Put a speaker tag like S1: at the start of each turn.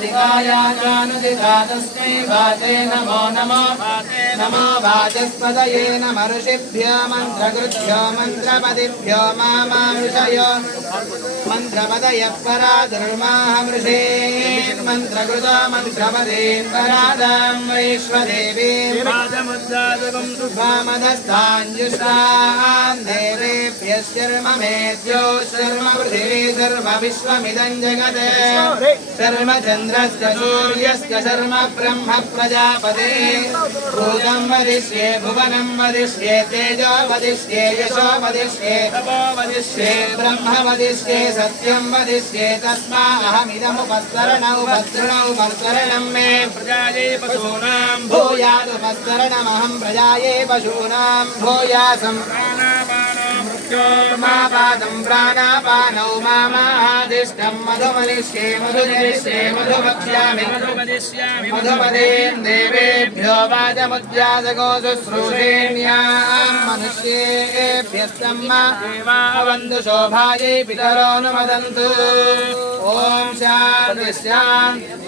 S1: दिवायानुदिता तस्मै वाचे नमो नमो नमो वाचस्पदये नमऋषिभ्यो मन्त्रकृत्यो मन्त्रपदिभ्यो मा मामृषय मन्त्रपदयः परा दुर्माहमृषे मन्त्रकृत मन्त्रपदेन् परादां
S2: वैश्वदेवीं
S1: वामदस्ताञ्जुषान् देव शर्म मेद्यो शर्म पृथिवी शर्म विश्वमिदं जगत् शर्म चन्द्रस्य सूर्यस्य शर्म ब्रह्म प्रजापते भूतं वदिष्ये भुवनं वदिष्ये तेजो वदिष्ये यशो वदिष्ये तपो वदिष्ये ब्रह्म वदिष्ये सत्यं वदिष्ये तस्माहमिदमुपस्तरणौ भद्रणौ मत्सरणं मे
S2: प्रजायै पशूनां
S1: भूयादुपस्तरणमहं प्रजायै पशूनां
S2: भूयासं
S1: व्योमापादं प्राणापानौ मामादिष्टं मधुमनिष्ये मधुजनिष्ये मधुवक्ष्यामि मधुपदेन् देवेभ्यो वाचमुद्यासको शुश्रूषेण्यां मनुष्येभ्यस्तं मावन्तु शोभायै पितरो न वदन्तु ॐ शान्तिः